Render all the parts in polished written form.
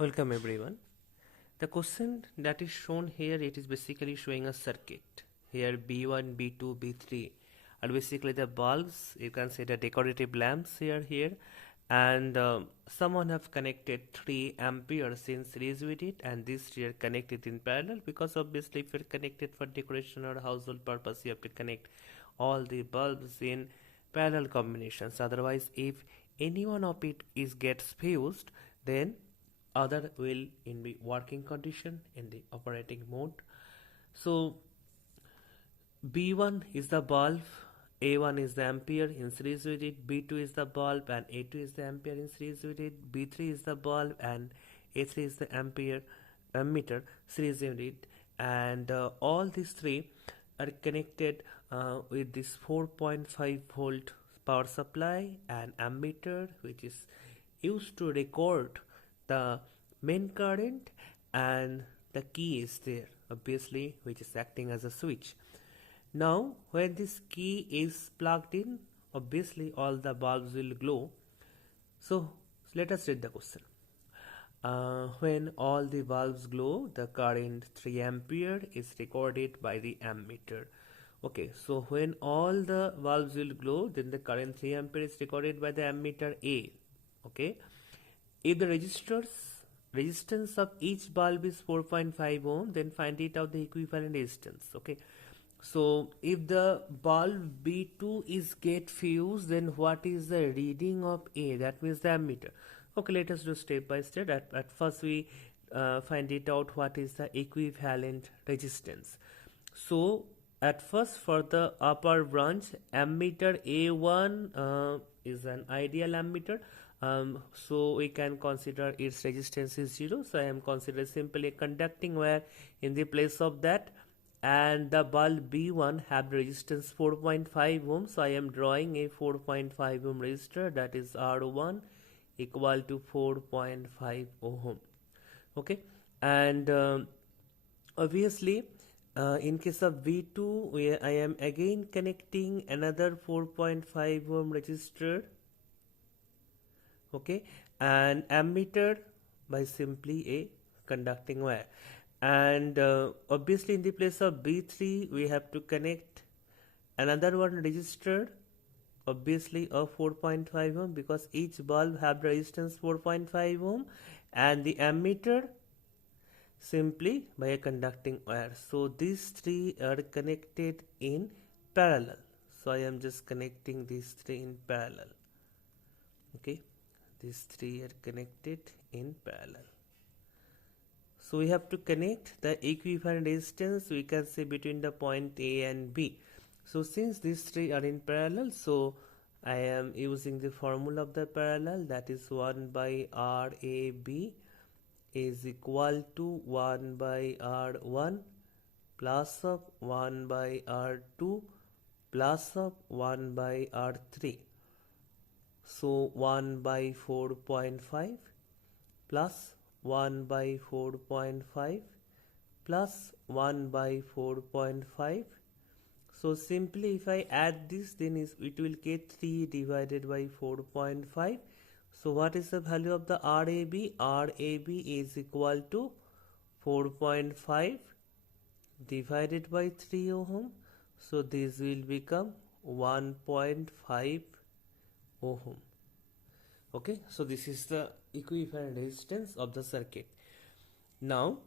Welcome everyone. The question that is shown here, it is basically showing a circuit. Here B1, B2, B3 are basically the bulbs. You can see the decorative lamps here, and someone have connected 3 amperes in series with it, and these three are connected in parallel because obviously if you're connected for decoration or household purpose, you have to connect all the bulbs in parallel combinations. Otherwise, if any one of it is gets fused, then other will in the working condition in the operating mode. So B1 is the bulb, A1 is the ampere in series with it, B2 is the bulb and A2 is the ampere in series with it, B3 is the bulb and A3 is the ampere ammeter series with it, and all these three are connected with this 4.5 volt power supply and ammeter, which is used to record the main current, and the key is there obviously, which is acting as a switch. Now when this key is plugged in, obviously all the bulbs will glow. So let us read the question. When all the bulbs glow, the current 3 ampere is recorded by the ammeter. Okay, so when all the bulbs will glow, then the current 3 ampere is recorded by the ammeter A. Okay, if the resistance of each bulb is 4.5 ohm, then find it out the equivalent resistance. Okay, so if the bulb B2 is get fused, then what is the reading of A? That means the ammeter. Okay, let us do step by step. At first we find it out what is the equivalent resistance. So at first, for the upper branch, ammeter A1 is an ideal ammeter. So we can consider its resistance is 0. So I am considering simply a conducting wire in the place of that, and the bulb B1 have resistance 4.5 ohm. So I am drawing a 4.5 ohm resistor, that is R1 equal to 4.5 ohm. Okay, and obviously in case of V2, I am again connecting another 4.5 ohm resistor. Okay, and ammeter by simply a conducting wire, and obviously in the place of B3 we have to connect another one resistor, obviously of 4.5 ohm, because each bulb have resistance 4.5 ohm, and the ammeter simply by a conducting wire. So these three are connected in parallel. So I am just connecting these three in parallel. Okay, these three are connected in parallel. So we have to connect the equivalent resistance, we can say, between the point A and B. So since these three are in parallel, so I am using the formula of the parallel, that is 1 by RAB is equal to 1 by R1 plus of 1 by R2 plus of 1 by R3. So 1 by 4.5 plus 1 by 4.5 plus 1 by 4.5. So simply if I add this, then it will get 3 divided by 4.5. So what is the value of the RAB? RAB is equal to 4.5 divided by 3 ohm. So this will become 1.5 ohm. Okay, so this is the equivalent resistance of the circuit. Now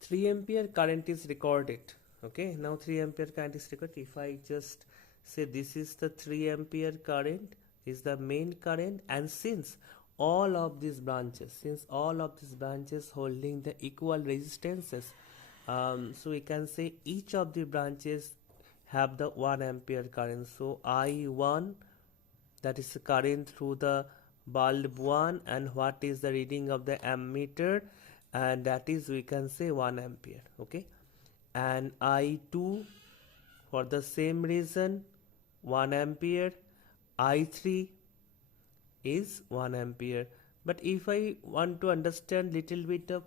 3 ampere current is recorded. Okay, now 3 ampere current is recorded. If I just say this is the 3 ampere current, is the main current, and since all of these branches holding the equal resistances, so we can say each of the branches have the 1 ampere current. So I1, that is the current through the bulb 1, and what is the reading of the ammeter, and that is, we can say, 1 ampere. Okay, and I2 for the same reason 1 ampere, I3 is 1 ampere. But if I want to understand little bit of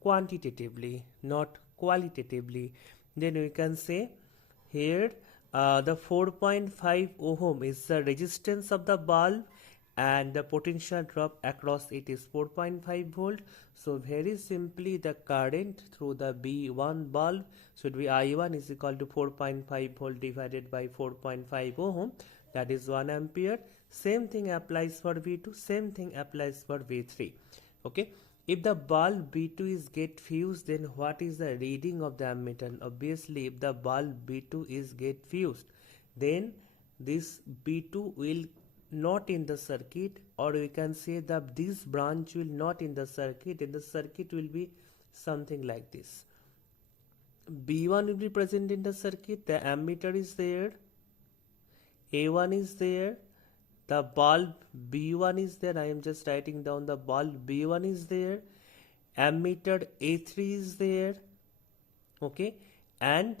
quantitatively, not qualitatively, then we can say here the 4.5 ohm is the resistance of the bulb, and the potential drop across it is 4.5 volt. So very simply the current through the B1 bulb should be I1 is equal to 4.5 volt divided by 4.5 ohm, that is 1 ampere. Same thing applies for V2, same thing applies for V3. Okay, if the bulb B2 is get fused, then what is the reading of the ammeter? Obviously if the bulb B2 is get fused, then this B2 will not in the circuit, or we can say that this branch will not in the circuit, and the circuit will be something like this. B1 will be present in the circuit, the ammeter is there, A1 is there, the bulb B1 is there, I am just writing down the bulb B1 is there, ammeter A3 is there, okay, and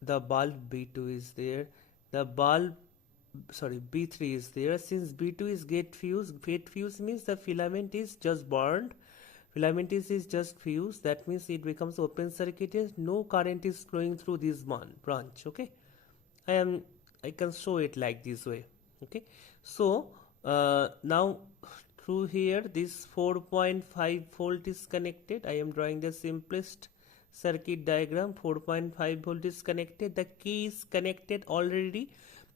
the bulb B2 is there, the bulb B3 is there. Since B2 is get fused means the filament is just burned, filament is just fused, that means it becomes open circuited, no current is flowing through this branch. Okay, I can show it like this way. Okay, so now through here this 4.5 volt is connected. I am drawing the simplest circuit diagram. 4.5 volt is connected, the key is connected already.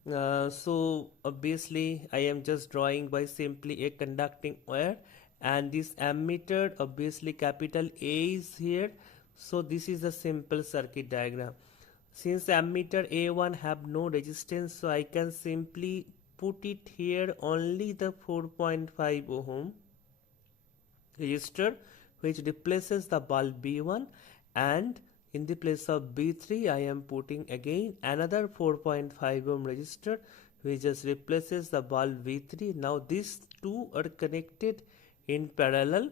So obviously I am just drawing by simply a conducting wire, and this ammeter, obviously capital A is here. So this is a simple circuit diagram. Since ammeter A1 have no resistance, so I can simply put it here only the 4.5 ohm resistor, which replaces the bulb B1, and in the place of B3 I am putting again another 4.5 ohm resistor, which just replaces the bulb V3. Now these two are connected in parallel,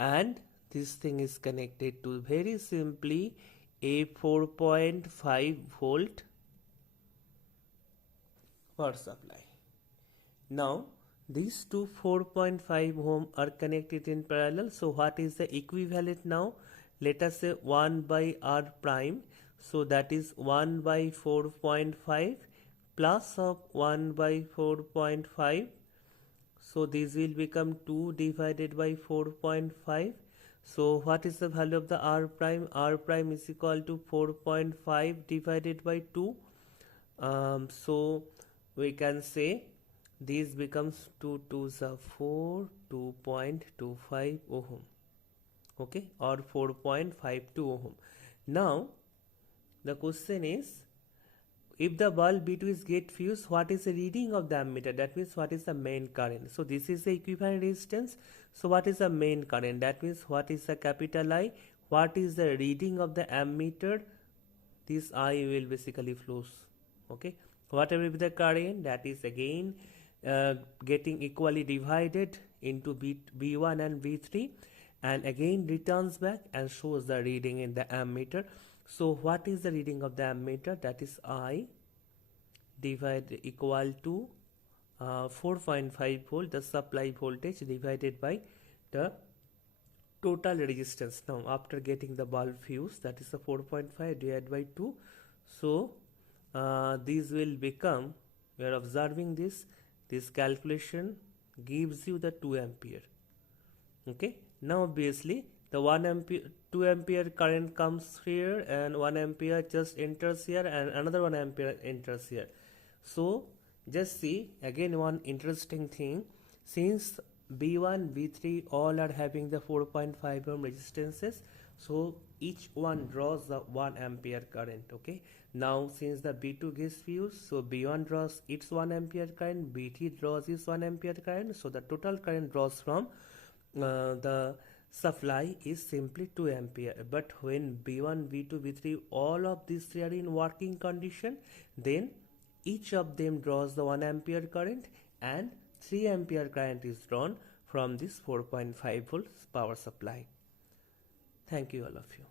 and this thing is connected to very simply a 4.5 volt power supply. Now these two 4.5 ohm are connected in parallel. So what is the equivalent now? Let us say 1 by R prime. So that is 1 by 4.5 plus of 1 by 4.5. So this will become 2 divided by 4.5. So what is the value of the R prime? R prime is equal to 4.5 divided by 2. So we can say this becomes 2 2s are 4, 2.25 ohm. Okay, or 4.52 ohm. Now the question is, if the bulb B2 is get fused, what is the reading of the ammeter? That means what is the main current? So this is the equivalent resistance. So what is the main current? That means what is the capital I? What is the reading of the ammeter? This I will basically flows. Okay, whatever will be the current, that is again getting equally divided into B1 and B3, and again returns back and shows the reading in the ammeter. So what is the reading of the ammeter? That is I divided equal to 4.5 volt, the supply voltage, divided by the total resistance. Now after getting the bulb fused, that is the 4.5 divided by 2. So these will become, we are observing this calculation gives you the 2 ampere. Okay, now obviously the 2 ampere current comes here, and 1 ampere just enters here, and another 1 ampere enters here. So just see again one interesting thing. Since B1, B3 all are having the 4.5 ohm resistances, so each one draws the 1 ampere current. Okay, now since the B2 gets fused, so B1 draws its 1 ampere current, B3 draws its 1 ampere current, so the total current draws from the supply is simply 2 ampere. But when B1, B2, B3 all of these three are in working condition, then each of them draws the 1 ampere current, and 3 ampere current is drawn from this 4.5 volts power supply. Thank you all of you.